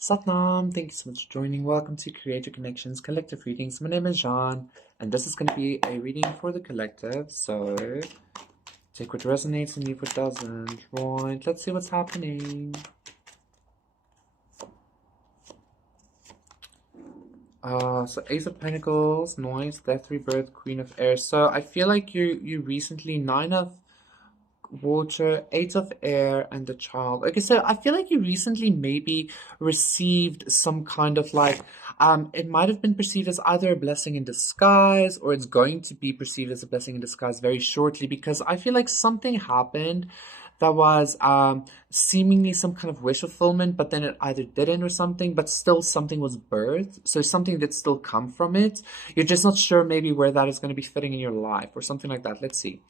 Satnam, thank you so much for joining. Welcome to Creator Connections Collective Readings. My name is Jean, and this is going to be a reading for the collective. So, take what resonates and leave what doesn't. Right, let's see what's happening. So Ace of Pentacles, Noise, Death, Rebirth, Queen of Air. So I feel like you recently, Nine of Water, Eight of Air, and the Child. Okay, so I feel like you recently maybe received some kind of it might have been perceived as either a blessing in disguise, or it's going to be perceived as a blessing in disguise very shortly, because I feel like something happened that was seemingly some kind of wish fulfillment, but then it either didn't or something, but still something was birthed. So something that still come from it. You're just not sure maybe where that is going to be fitting in your life or something like that. Let's see.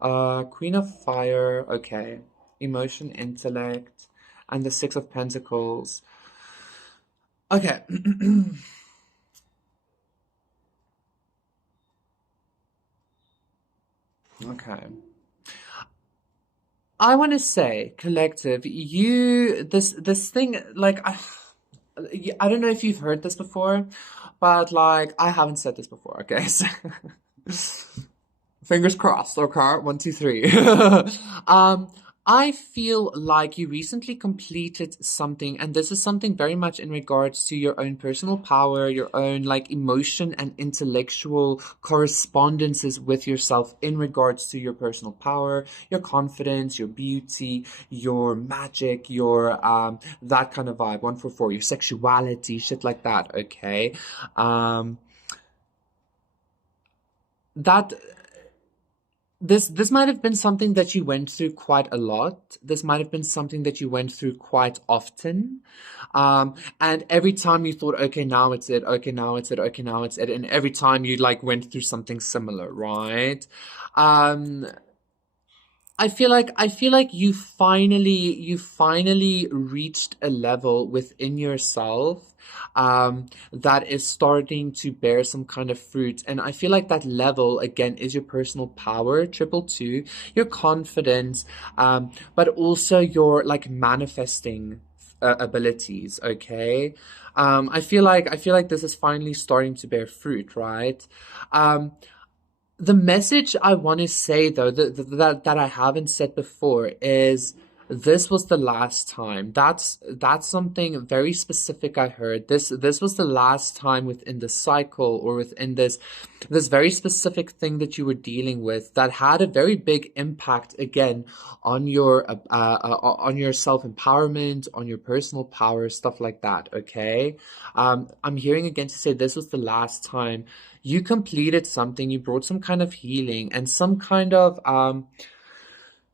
Queen of Fire, okay. Emotion, intellect, and the Six of Pentacles. Okay. Okay. I want to say, collective, this thing, I don't know if you've heard this before, but I haven't said this before, okay? So, fingers crossed, okay? One, two, three. um, I feel like you recently completed something, and this is something very much in regards to your own personal power, your own emotion and intellectual correspondences with yourself in regards to your personal power, your confidence, your beauty, your magic, your that kind of vibe. 144, your sexuality, shit like that. Okay, that this might have been something that you went through quite a lot. This might have been something that you went through quite often. And every time you thought, okay, now it's it, okay, now it's it, okay, now it's it, and every time you went through something similar, right? Um, I feel like you finally reached a level within yourself that is starting to bear some kind of fruit. And I feel like that level again is your personal power, triple two, your confidence, but also your manifesting abilities. Okay, I feel like this is finally starting to bear fruit, right? Um, the message I want to say, though, that I haven't said before is this was the last time. That's something very specific I heard. This was the last time within the cycle, or within this very specific thing that you were dealing with, that had a very big impact again on your self-empowerment, on your personal power, stuff like that. Okay, I'm hearing again to say this was the last time you completed something, you brought some kind of healing and some kind of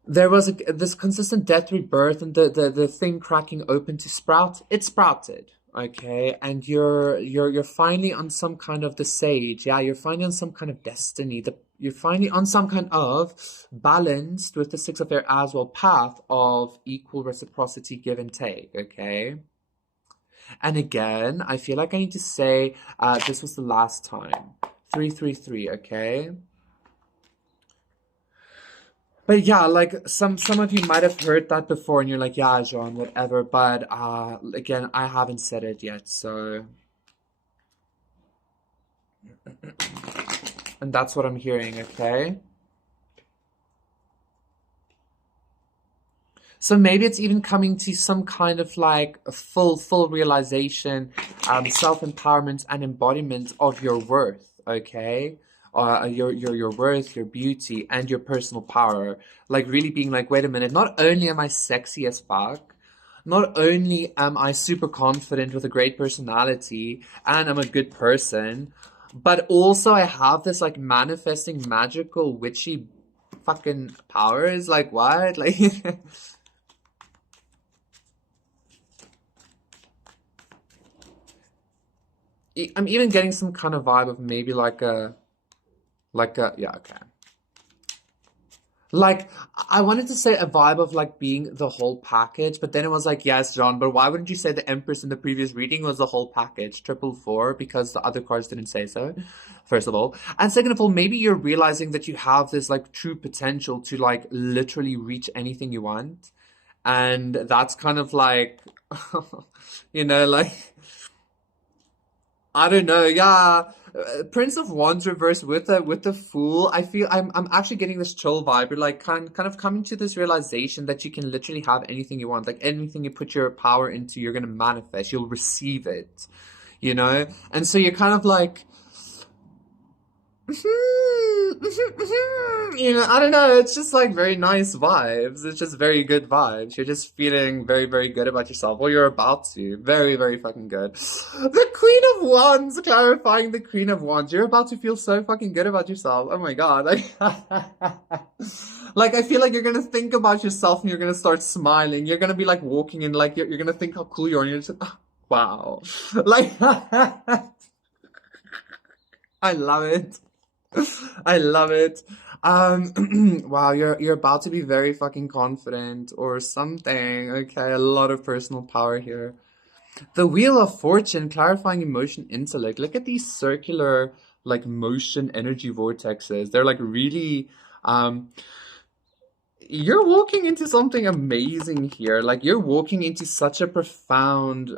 there was this consistent death, rebirth, and the thing cracking open to sprout. It sprouted, okay, and you're finally on some kind of the sage. Yeah, you're finally on some kind of destiny. You're finally on some kind of balanced, with the Six of Air as well, path of equal reciprocity, give and take. Okay. And again, I feel like I need to say this was the last time. 333, okay? But yeah, some of you might have heard that before, and you're like, yeah, John, whatever. But again, I haven't said it yet, so. And that's what I'm hearing, okay? So maybe it's even coming to some kind of a full realization, self-empowerment and embodiment of your worth, okay? Your worth, your beauty, and your personal power. Like really being like, wait a minute, not only am I sexy as fuck, not only am I super confident with a great personality and I'm a good person, but also I have this manifesting magical witchy fucking powers. Like what? Like I'm even getting some kind of vibe of maybe yeah, okay. I wanted to say a vibe of being the whole package, but then it was like, yes, John, but why wouldn't you say the Empress in the previous reading was the whole package, triple four, because the other cards didn't say so, first of all. And second of all, maybe you're realizing that you have this true potential to literally reach anything you want. And that's kind of You know, like I don't know. Yeah, Prince of Wands reversed with the Fool. I feel I'm actually getting this chill vibe. You're like kind of coming to this realization that you can literally have anything you want. Like anything you put your power into, you're gonna manifest. You'll receive it. You know, and so you're kind of like. You know, I don't know. It's just like very nice vibes. It's just very good vibes. You're just feeling very, very good about yourself. Well, you're about to. Very, very fucking good. The Queen of Wands, clarifying the Queen of Wands. You're about to feel so fucking good about yourself. Oh my God. Like I feel like you're gonna think about yourself and you're gonna start smiling. You're gonna be like walking and like you're gonna think how cool you are and you're just wow. Like I love it. I love it. Wow, you're about to be very fucking confident or something. Okay, a lot of personal power here. The Wheel of Fortune, clarifying emotion, intellect. Look at these circular, like motion energy vortexes. They're like really, um, you're walking into something amazing here. Like you're walking into such a profound,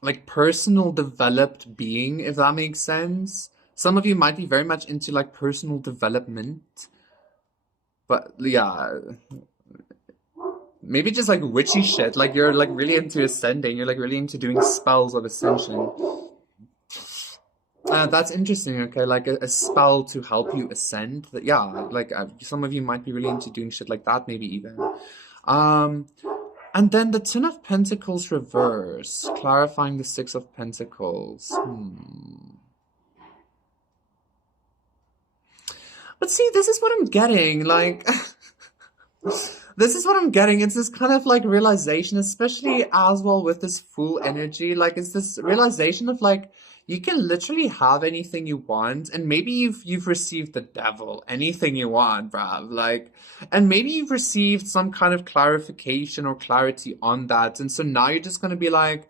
like personal developed being, if that makes sense. Some of you might be very much into like personal development, but yeah, maybe just like witchy shit. Like you're like really into ascending. You're like really into doing spells of ascension. That's interesting. Okay, like a spell to help you ascend. Yeah, like some of you might be really into doing shit like that. Maybe even. Um, and then the Ten of Pentacles reverse, clarifying the Six of Pentacles. But see, this is what I'm getting. Like, this is what I'm getting. It's this kind of like realization, especially as well with this Fool energy. Like, it's this realization of like, you can literally have anything you want, and maybe you've received the devil, anything you want, bruv. Like, and maybe you've received some kind of clarification or clarity on that, and so now you're just gonna be like,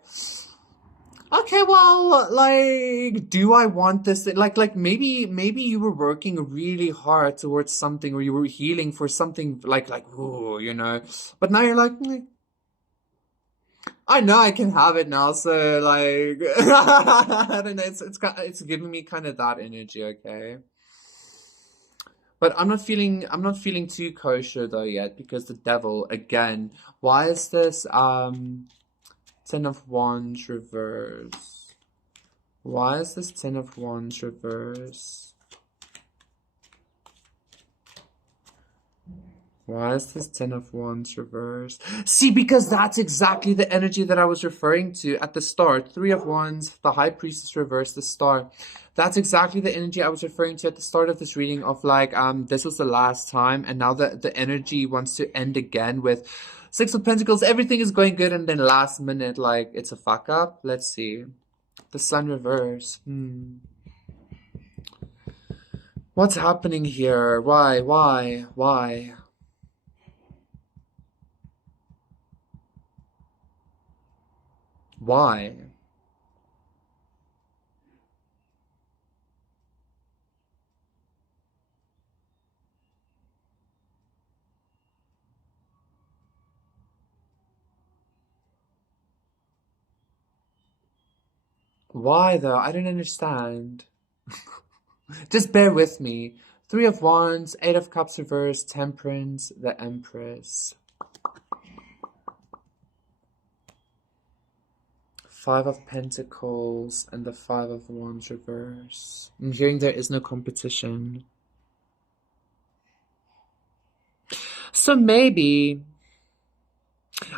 okay, well, like, do I want this? Like maybe you were working really hard towards something, or you were healing for something, like, ooh, you know. But now you're like, I know I can have it now, so like, I don't know. It's giving me kind of that energy, okay. But I'm not feeling too kosher though yet because the devil again. Why is this Ten of Wands reverse? Why is this Ten of Wands reverse? Why is this Ten of Wands reverse? See, because that's exactly the energy that I was referring to at the start. Three of Wands, the High Priestess reverse, the Star. That's exactly the energy I was referring to at the start of this reading of like, this was the last time, and now the energy wants to end again with Six of Pentacles. Everything is going good, and then last minute, like, it's a fuck up. Let's see. The Sun reverse. What's happening here? Why? Why? Why? Why though? I don't understand. Just bear with me. Three of Wands, Eight of Cups reverse, Temperance, the Empress. Five of Pentacles and the Five of Wands reverse. I'm hearing there is no competition. So maybe,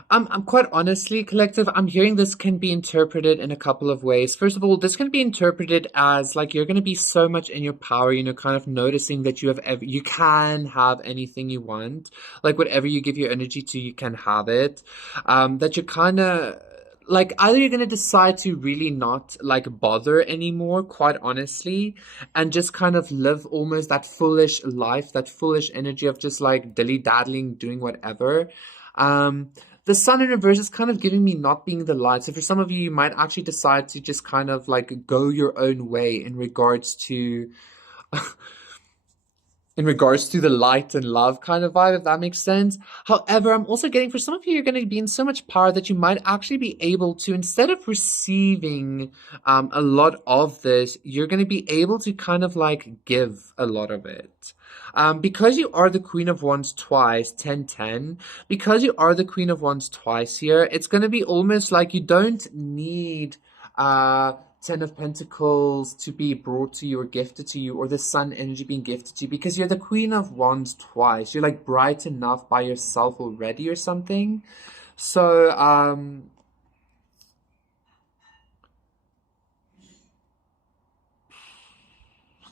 I'm quite honestly, collective, I'm hearing this can be interpreted in a couple of ways. First of all, this can be interpreted as like you're going to be so much in your power, you know, kind of noticing that you can have anything you want. Like whatever you give your energy to, you can have it. That you're kind of like either you're gonna decide to really not like bother anymore, quite honestly, and just kind of live almost that foolish life, that foolish energy of just like dilly-daddling, doing whatever. The Sun in reverse is kind of giving me not being the light. So for some of you, you might actually decide to just kind of like go your own way in regards to in regards to the light and love kind of vibe, if that makes sense. However, I'm also getting for some of you, you're going to be in so much power that you might actually be able to, instead of receiving a lot of this, you're going to be able to kind of like give a lot of it. Because you are the Queen of Wands twice, 10-10, because you are the Queen of Wands twice here, it's going to be almost like you don't need Ten of Pentacles to be brought to you or gifted to you, or the Sun energy being gifted to you, because you're the Queen of Wands twice. You're like bright enough by yourself already or something. So,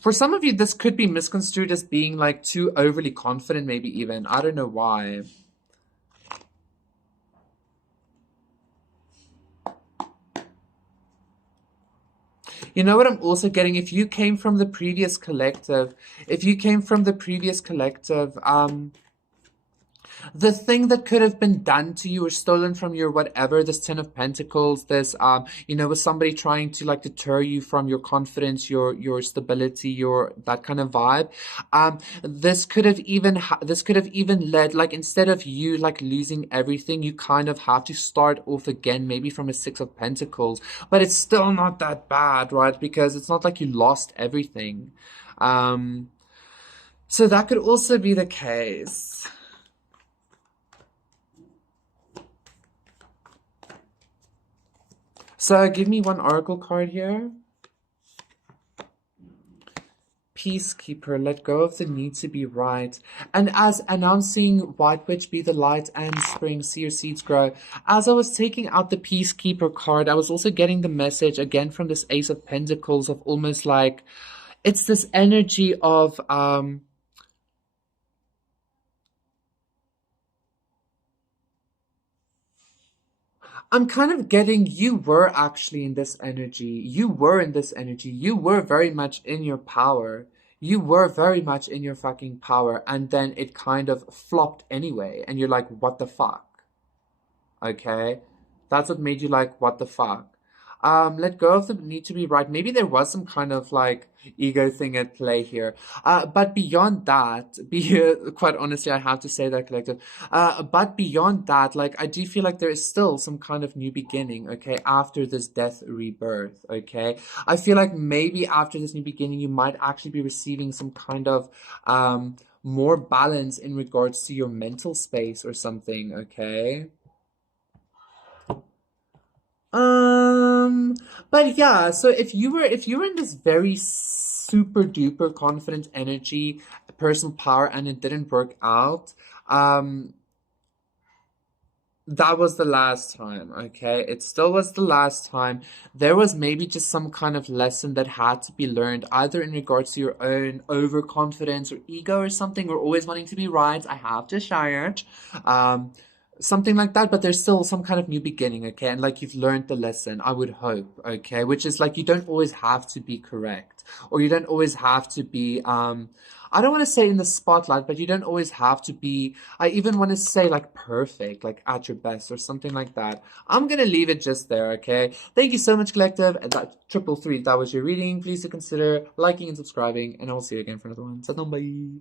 for some of you, this could be misconstrued as being like too overly confident, maybe even. I don't know why. You know what I'm also getting? If you came from the previous collective, the thing that could have been done to you or stolen from you or whatever, this Ten of Pentacles, this, with somebody trying to like deter you from your confidence, your stability, your, that kind of vibe. This could have even led, like, instead of you like losing everything, you kind of have to start off again, maybe from a Six of Pentacles, but it's still not that bad, right? Because it's not like you lost everything. So that could also be the case. So give me one oracle card here. Peacekeeper, let go of the need to be right. And as announcing White Witch, be the light, and spring, see your seeds grow. As I was taking out the Peacekeeper card, I was also getting the message again from this Ace of Pentacles of almost like, it's this energy of, I'm kind of getting you were actually in this energy. You were in this energy. You were very much in your power. You were very much in your fucking power. And then it kind of flopped anyway. And you're like, what the fuck? Okay? That's what made you like, what the fuck? Let go of the need to be right. Maybe there was some kind of like ego thing at play here. But beyond that, quite honestly, I have to say that, collective. But beyond that, like, I do feel like there is still some kind of new beginning, okay, after this death rebirth, okay? I feel like maybe after this new beginning, you might actually be receiving some kind of more balance in regards to your mental space or something, okay? But yeah, so if you were in this very super duper confident energy, personal power, and it didn't work out, that was the last time, okay? It still was the last time. There was maybe just some kind of lesson that had to be learned, either in regards to your own overconfidence or ego or something, or always wanting to be right. I have to share it. Something like that, but there's still some kind of new beginning, okay? And like you've learned the lesson, I would hope, okay? Which is like you don't always have to be correct, or you don't always have to be I don't want to say in the spotlight, but you don't always have to be, I even want to say like perfect, like at your best or something like that. I'm gonna leave it just there, okay? Thank you so much, collective. And that 333, that was your reading. Please do consider liking and subscribing, and I'll see you again for another one. So, bye.